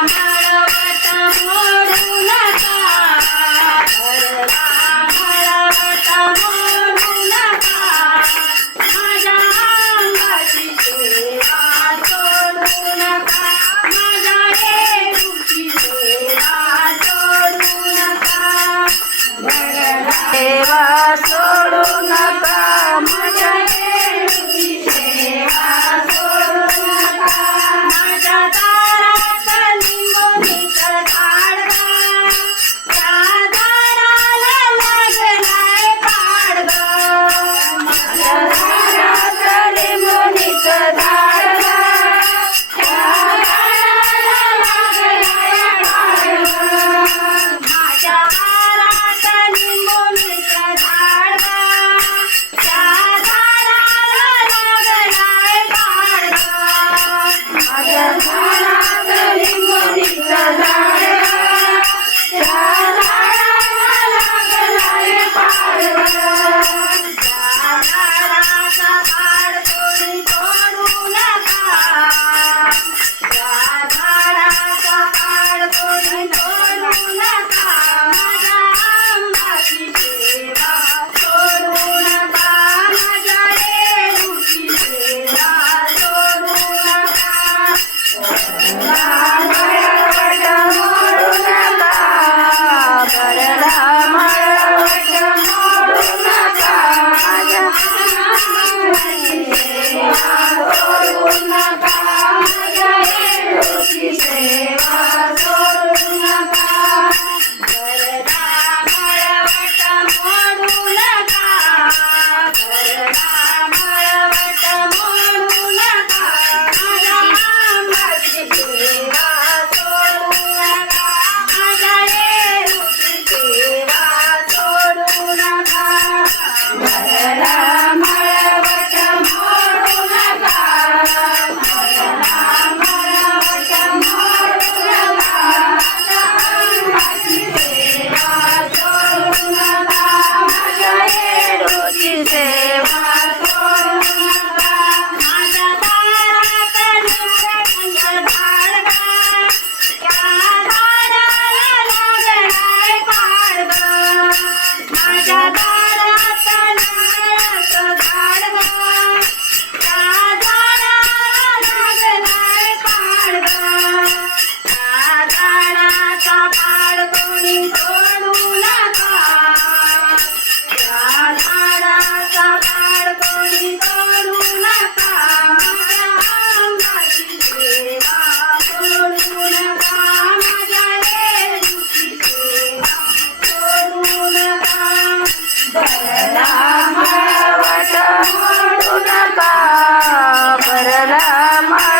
Mama. আমার